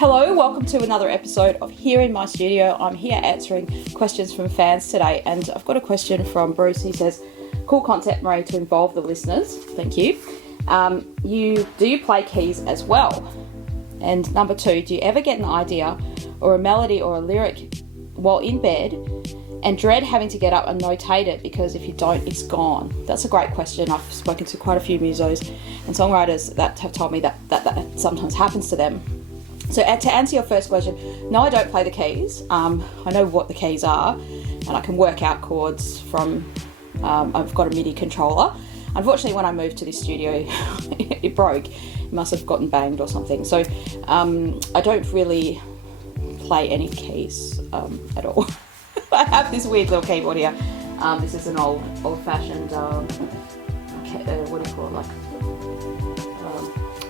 Hello, welcome to another episode of Here in My Studio. I'm here answering questions from fans today, and I've got a question from Bruce. He says, cool concept, Marie, to involve the listeners. Thank you. Do you play keys as well? And number 2, do you ever get an idea or a melody or a lyric while in bed and dread having to get up and notate it because if you don't, it's gone? That's a great question. I've spoken to quite a few musos and songwriters that have told me that sometimes happens to them. So to answer your first question, no, I don't play the keys. I know what the keys are and I can work out chords from, I've got a MIDI controller. Unfortunately, when I moved to this studio, it broke. It must have gotten banged or something. So I don't really play any keys at all. I have this weird little keyboard here. This is an old-fashioned, what do you call it, like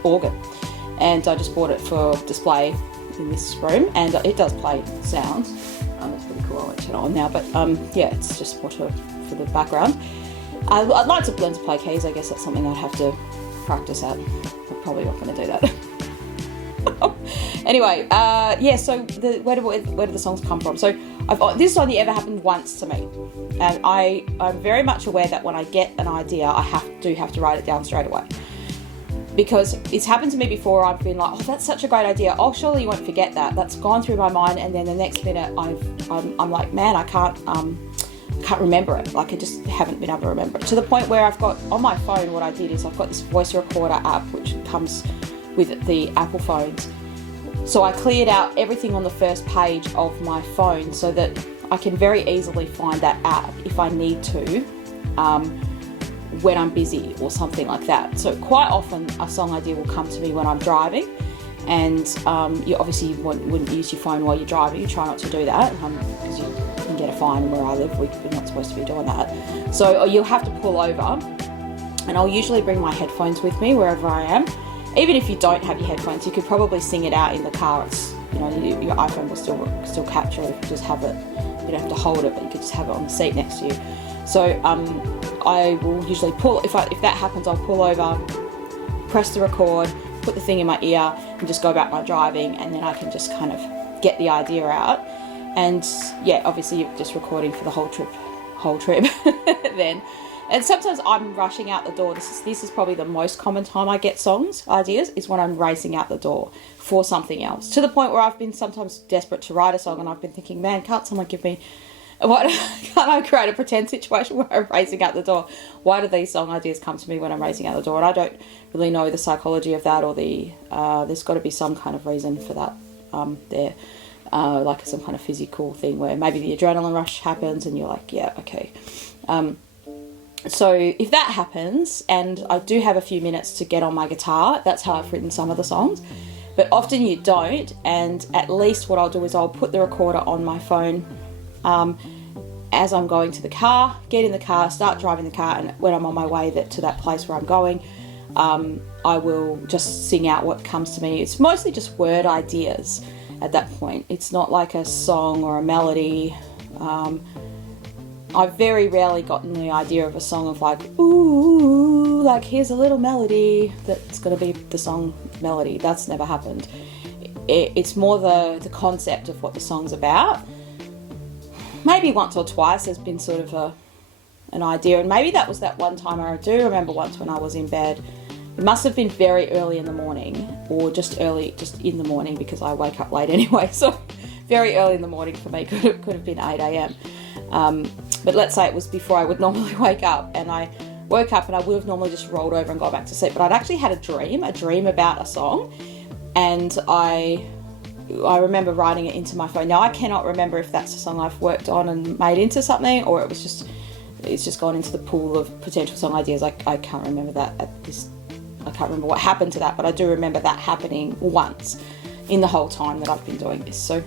organ. And I just bought it for display in this room, and it does play sounds. That's pretty cool. I won't turn it on now, but yeah, it's just more for the background. I'd like to learn to play keys. I guess that's something I'd have to practice at. I'm probably not going to do that. Anyway, yeah. So where do the songs come from? So this has only ever happened once to me, and I'm very much aware that when I get an idea, I have to write it down straight away. Because it's happened to me before. I've been like, oh, that's such a great idea. Oh, surely you won't forget that. That's gone through my mind, and then the next minute I'm like, man, I can't remember it. Like I just haven't been able to remember it. To the point where I've got on my phone, what I did is I've got this voice recorder app which comes with the Apple phones. So I cleared out everything on the first page of my phone so that I can very easily find that app if I need to. When I'm busy or something like that. So quite often a song idea will come to me when I'm driving, and you obviously wouldn't use your phone while you're driving. You try not to do that because you can get a fine where I live. We're not supposed to be doing that. So you'll have to pull over, and I'll usually bring my headphones with me wherever I am. Even if you don't have your headphones, you could probably sing it out in the car. It's, your iPhone will still capture it if you just have it. You don't have to hold it, but you could just have it on the seat next to you. So I will usually pull, if that happens, I'll pull over, press the record, put the thing in my ear and just go about my driving, and then I can just kind of get the idea out. And yeah, obviously you're just recording for the whole trip then. And sometimes I'm rushing out the door. This is probably the most common time I get songs ideas, is when I'm racing out the door for something else. To the point where I've been sometimes desperate to write a song, and I've been thinking, man, can't someone give me... Can't I create a pretend situation where I'm racing out the door? Why do these song ideas come to me when I'm racing out the door? And I don't really know the psychology of that, or there's got to be some kind of reason for that there. Like some kind of physical thing where maybe the adrenaline rush happens and you're like, yeah, okay. So if that happens, and I do have a few minutes to get on my guitar, that's how I've written some of the songs. But often you don't, and at least what I'll do is I'll put the recorder on my phone as I'm going to the car, get in the car, start driving the car, and when I'm on my way to that place where I'm going, I will just sing out what comes to me. It's mostly just word ideas at that point. It's not like a song or a melody. I've very rarely gotten the idea of a song of like, ooh, like here's a little melody that's going to be the song melody. That's never happened. It's more the concept of what the song's about. Maybe once or twice there's been sort of an idea, and maybe that was that one time. I do remember once when I was in bed. It must have been very early in the morning, or just in the morning, because I wake up late anyway, so very early in the morning for me, could have been 8 a.m. But let's say it was before I would normally wake up, and I woke up and I would have normally just rolled over and gone back to sleep, but I'd actually had a dream about a song, and I remember writing it into my phone. Now I cannot remember if that's a song I've worked on and made into something, or it's just gone into the pool of potential song ideas. I can't remember that I can't remember what happened to that, but I do remember that happening once in the whole time that I've been doing this. So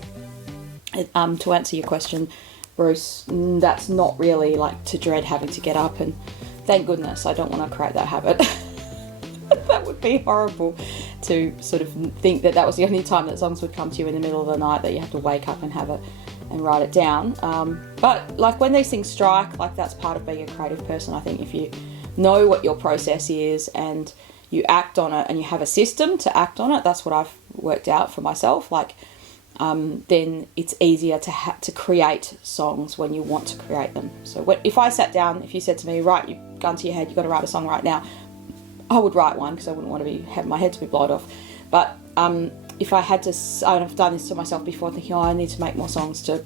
to answer your question, Bruce, that's not really like to dread having to get up, and thank goodness I don't want to create that habit. That would be horrible, to sort of think that was the only time that songs would come to you in the middle of the night, that you have to wake up and have it and write it down. But like when these things strike, like that's part of being a creative person. I think if you know what your process is and you act on it and you have a system to act on it. That's what I've worked out for myself. Like, then it's easier to create songs when you want to create them. So if I sat down, if you said to me, right, you've gun to your head, you've got to write a song right now, I would write one because I wouldn't want to have my head to be blown off. But if I had to, I've done this to myself before, thinking, I need to make more songs to,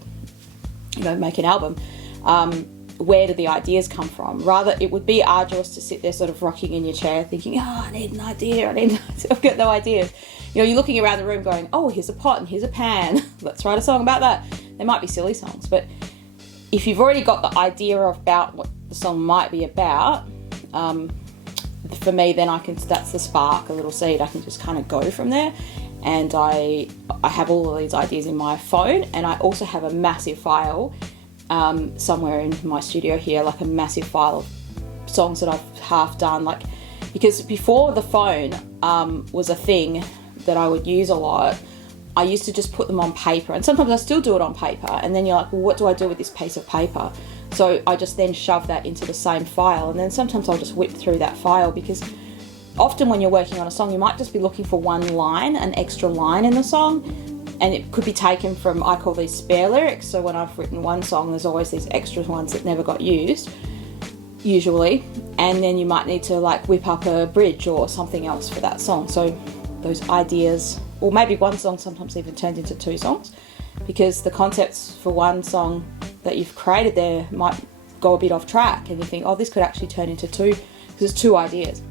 make an album. Where do the ideas come from? Rather, it would be arduous to sit there sort of rocking in your chair thinking, I need an idea, I've got no ideas. You're looking around the room going, here's a pot and here's a pan. Let's write a song about that. They might be silly songs, but if you've already got the idea about what the song might be about, for me, then that's the spark, a little seed. I can just kind of go from there. And I have all of these ideas in my phone, and I also have a massive file somewhere in my studio here, like a massive file of songs that I've half done, because before the phone was a thing that I would use a lot, I used to just put them on paper, and sometimes I still do it on paper, and then you're like, well, what do I do with this piece of paper? So I just then shove that into the same file, and then sometimes I'll just whip through that file, because often when you're working on a song, you might just be looking for one line, an extra line in the song, and it could be taken from, I call these spare lyrics. So when I've written one song, there's always these extra ones that never got used, usually, and then you might need to whip up a bridge or something else for that song. So those ideas, or maybe one song sometimes even turned into two songs, because the concepts for one song that you've created there might go a bit off track, and you think, this could actually turn into two, because it's two ideas.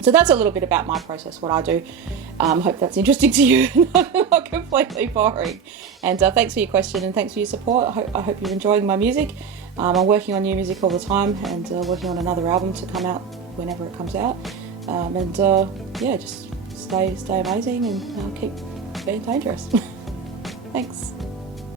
So that's a little bit about my process, what I do. Hope that's interesting to you, not completely boring. And thanks for your question, and thanks for your support. I hope you're enjoying my music. I'm working on new music all the time, and working on another album to come out whenever it comes out. Just stay amazing, and keep being dangerous. Thanks.